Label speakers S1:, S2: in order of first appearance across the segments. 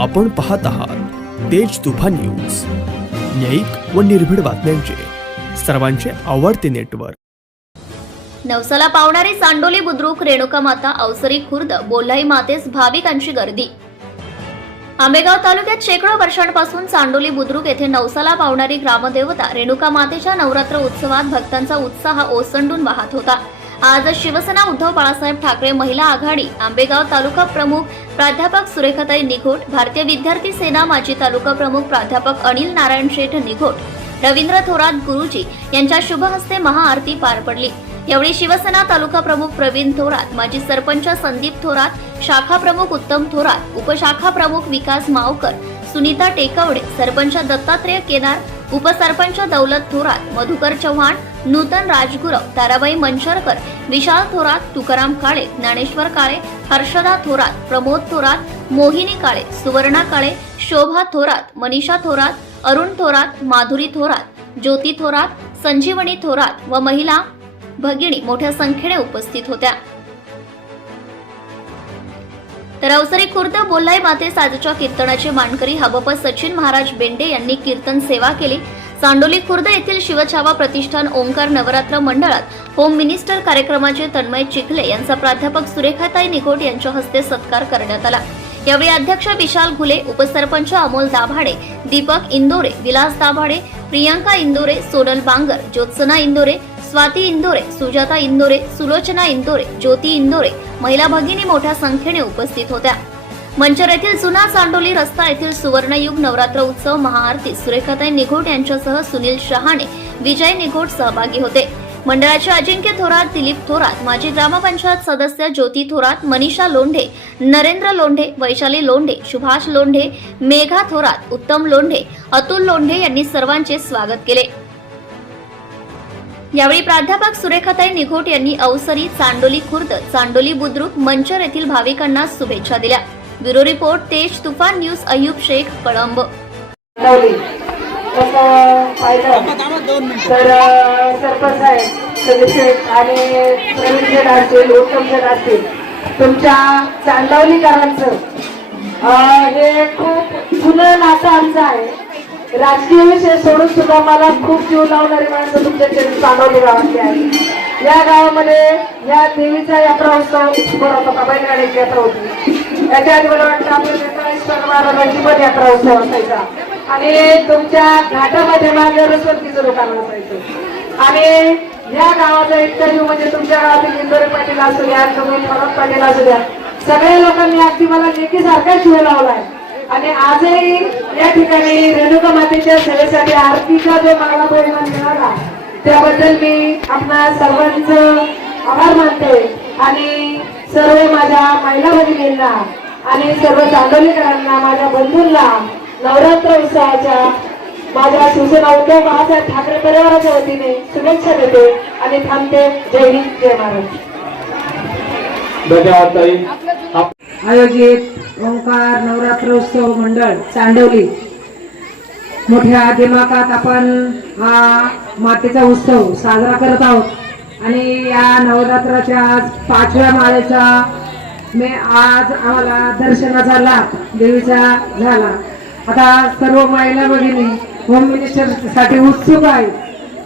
S1: आपण पाहत आहात तेज तुफान न्यूज. न्यायिक व निर्भीड बातम्यांचे. सर्वांचे आवडते नेटवर्क.
S2: नवसाला पावणारी सांडोली बुद्रुक रेणुका माता अवसरी खुर्द बोल्हाई मातेस भाविकांची गर्दी. आंबेगाव तालुक्यात शेकडो वर्षांपासून सांडोली बुद्रुक येथे नवसाला पावणारी ग्रामदेवता रेणुका मातेच्या नवरात्र उत्सवात भक्तांचा उत्साह ओसंडून वाहत होता. आज शिवसेना उद्धव बाळासाहेब ठाकरे महिला आघाडी आंबेगाव तालुका प्रमुख प्राध्यापक सुरेखाताई निघोट भारतीय विद्यार्थी सेना माजी तालुका प्रमुख प्राध्यापक अनिल नारायण शेठ निघोट रवींद्र थोरात गुरुजी यांच्या शुभ हस्ते महाआरती पार पडली. यावेळी शिवसेना तालुका प्रमुख प्रवीण थोरात माजी सरपंच संदीप थोरात शाखा प्रमुख उत्तम थोरात उपशाखा प्रमुख विकास मावकर सुनीता टेकवडे सरपंच दत्तात्रेय केदार उपसरपंच दौलत थोरात मधुकर चव्हाण नूतन राजगुरव ताराबाई मंचरकर विशाल थोरात तुकाराम काळे ज्ञानेश्वर काळे हर्षदा थोरात प्रमोद थोरात मोहिनी काळे सुवर्णा काळे शोभा थोरात मनीषा थोरात अरुण थोरात माधुरी थोरात ज्योती थोरात संजीवनी थोरात व महिला भगिनी मोठ्या संख्येने उपस्थित होत्या. तर अवसरी खुर्द बोलाई माते साजूच्या कीर्तनाचे मानकरी हबप सचिन महाराज बेंडे यांनी कीर्तन सेवा केली. चांडोली खुर्द येथील शिवछावा प्रतिष्ठान ओंकार नवरात्र मंडळात होम मिनिस्टर कार्यक्रमाचे तन्मय चिखले यांचा प्राध्यापक सुरेखाताई निकोट यांच्या हस्ते सत्कार करण्यात आला. यावेळी अध्यक्ष विशाल घुले उपसरपंच अमोल दाभाडे दीपक इंदोरे विलास दाभाडे प्रियांका इंदोरे सोनल बांगर ज्योत्सना इंदोरे स्वाती इंदोरे सुजाता इंदोरे सुलोचना इंदोरे ज्योती इंदोरे महिला भगिनी मोठ्या संख्येने उपस्थित होत्या. मंचर येथील जुना चांडोली रस्ता येथील सुवर्णयुग नवरात्र उत्सव महाआरती सुरेखाताई निघोट यांच्यासह सुनील शहाणे विजय निघोट सहभागी होते. मंडळाचे अजिंक्य थोरात दिलीप थोरात माजी ग्रामपंचायत सदस्य ज्योती थोरात मनीषा लोंढे नरेंद्र लोंढे वैशाली लोंढे सुभाष लोंढे मेघा थोरात उत्तम लोंढे अतुल लोंढे यांनी सर्वांचे स्वागत केले. यावेळी प्राध्यापक सुरेखाताई निघोट यांनी अवसरी चांडोली खुर्द चांडोली बुद्रुक मंचर येथील भाविकांना शुभेच्छा दिल्या. ब्युरो रिपोर्ट तेज तुफान न्यूज अयुब शेख कळंब.
S3: तर सरपंच साहेब आणि प्रवीण असतील उत्तम असतील. तुमच्या चांदवलीकरांचं हे खूप जुनं नातं आमचं आहे. राजकीय विषय सोडून सुद्धा मला खूप जीव लावणारी माणसं तुमच्या चांगली चांदवली गावातली आहे या गावामध्ये या देवीचा यात्रा उत्सव बरं होता का? बैलगाडीची यात्रा होती. त्याच्या आधी मला वाटतं आपल्या नेताळेश्वर महाराजांची पण यात्रा उत्सव असायचा. आणि तुमच्या घाटामध्ये मागे रसवंतीचं दुकान असायचं. आणि या गावाचा इंटरव्ह्यू जीव म्हणजे तुमच्या गावातील इंदोरे पाटील असू द्या तुम्ही फरक पाटील असू द्या सगळ्या लोकांनी अगदी मला लेखीसारखा शिव लावलाय. आणि आजही या ठिकाणी रेणुका मातेच्या सेवेसाठी आरतीचा जो मला परिणाम मिळाला त्याबद्दल मी आपणा सर्वांचं आभार मानते आणि सर्व माझ्या महिला भगिनींना आणि सर्व चांदोलीकरांना माझ्या बंधूंना नवरात्र उत्सवाच्या माझ्या शिवसेना उद्धव बाळासाहेब ठाकरे परिवाराच्या वतीने शुभेच्छा देते आणि थांबते. जय हिंद जय महाराष्ट्र. आयोजित ओंकार नवरात्रोत्सव मंडळ चांडवली मोठ्या दिमाखात आपण हा मातेचा उत्सव साजरा करत आहोत. आणि या नवरात्राच्या आज पाचव्या माळेचा मे आज आम्हाला दर्शनाचा लाभ देवीचा झाला. आता सर्व महिला भगिनी होम मिनिस्टरसाठी उत्सुक आहे.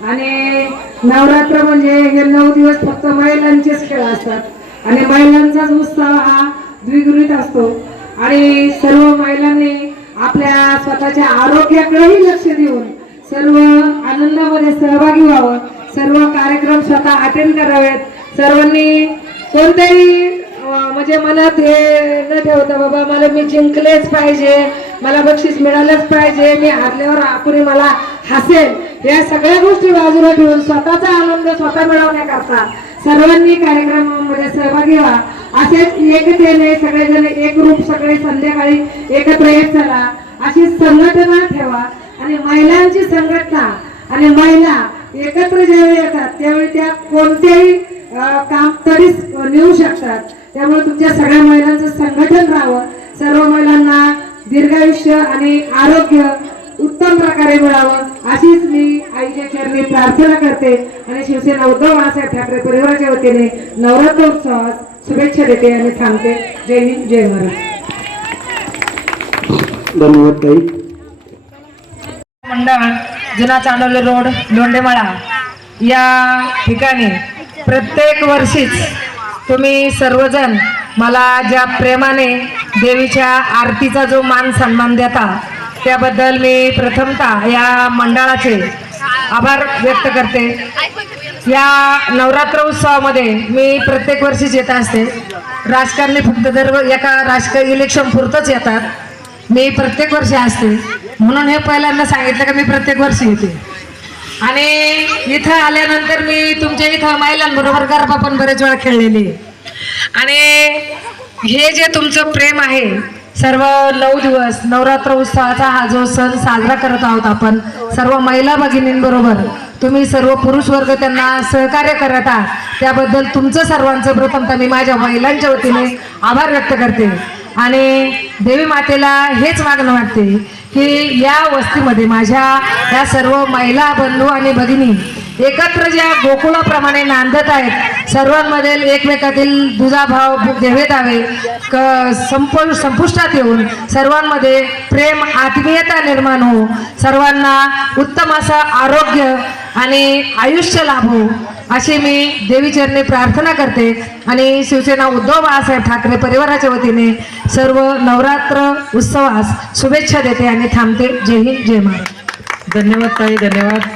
S3: आणि नवरात्र म्हणजे हे नऊ दिवस फक्त महिलांचेच खेळ असतात. आणि महिलांचाच उत्साह हा द्विगुणित असतो. आणि सर्व महिलांनी आपल्या स्वतःच्या आरोग्याकडेही लक्ष देऊन सर्व आनंदामध्ये सहभागी व्हावं. सर्व कार्यक्रम स्वतः अटेंड करावेत. सर्वांनी कोणत्याही म्हणजे मनात हे न ठेवता बाबा मला मी जिंकलेच पाहिजे मला बक्षीस मिळालंच पाहिजे मी हारल्यावर आपुरी मला हसेल. या सगळ्या गोष्टी बाजूला ठेवून स्वतःचा आनंद स्वतः मिळवण्याकरता सर्वांनी कार्यक्रमामध्ये सहभागी व्हा. असेच एकतेने सगळेजण एक रूप सगळे संध्याकाळी एकत्र येत चला. अशी संघटना ठेवा आणि महिलांची संघटना आणि महिला एकत्र ज्यावेळी येतात त्यावेळी त्या कोणत्याही काम तरीच नेऊ शकतात. त्यामुळे तुमच्या सगळ्या महिलांचं संघटन राहावं. सर्व महिलांना दीर्घायुष्य आणि आरोग्य उत्तम प्रकारे मिळावं. अशीच मी आईच्या चरणी प्रार्थना करते आणि शिवसेना उद्धव बाळासाहेब ठाकरे परिवाराच्या वतीने नवरात्रोत्सवास शुभेच्छा देते आणि थांबते जय हिंद जय महाराज
S4: धन्यवाद ताई.
S3: मंडळ जुना चांडवली रोड लोंढेमाळा या ठिकाणी प्रत्येक वर्षीच तुम्ही सर्वजण मला ज्या प्रेमाने देवीच्या आरतीचा जो मान सन्मान देता त्याबद्दल मी प्रथमतः या मंडळाचे आभार व्यक्त करते. या नवरात्र उत्सवामध्ये मी प्रत्येक वर्षीच येत असते. राजकारणी फक्त दर एका राजकीय इलेक्शन पुरतच येतात. मी प्रत्येक वर्षी असते. म्हणून हे पहिल्यांदा सांगितलं का मी प्रत्येक वर्षी येते. आणि इथं आल्यानंतर मी तुमच्या इथं महिलांबरोबर गरबा पण बरेच वेळा खेळलेली आणि हे जे तुमचं प्रेम आहे सर्व नऊ दिवस नवरात्र उत्सवाचा हा जो सण साजरा करत आहोत आपण सर्व महिला भगिनींबरोबर तुम्ही सर्व पुरुष वर्ग त्यांना सहकार्य करत आहात. त्याबद्दल तुमचं सर्वांचं प्रथमता मी माझ्या महिलांच्या वतीने आभार व्यक्त करते. आणि देवी मातेला हेच मागणं वाटते की या वस्तीमध्ये माझ्या या सर्व महिला बंधू आणि भगिनी एकत्र ज्या गोकुळाप्रमाणे नांदत आहेत सर्वांमध्ये एकमेकातील दुजाभाव देवेदावे क संप संपुष्टात येऊन सर्वांमध्ये प्रेम आत्मीयता निर्माण हो सर्वांना उत्तम असं आरोग्य आणि आयुष्य लाभो अशी मी देवीचरणी प्रार्थना करते. आणि शिवसेना उद्धव बाळासाहेब ठाकरे परिवाराच्या वतीने सर्व नवरात्र उत्सवास शुभेच्छा देते आणि थांबते. जय हिंद जय महाराज. धन्यवाद ताई धन्यवाद.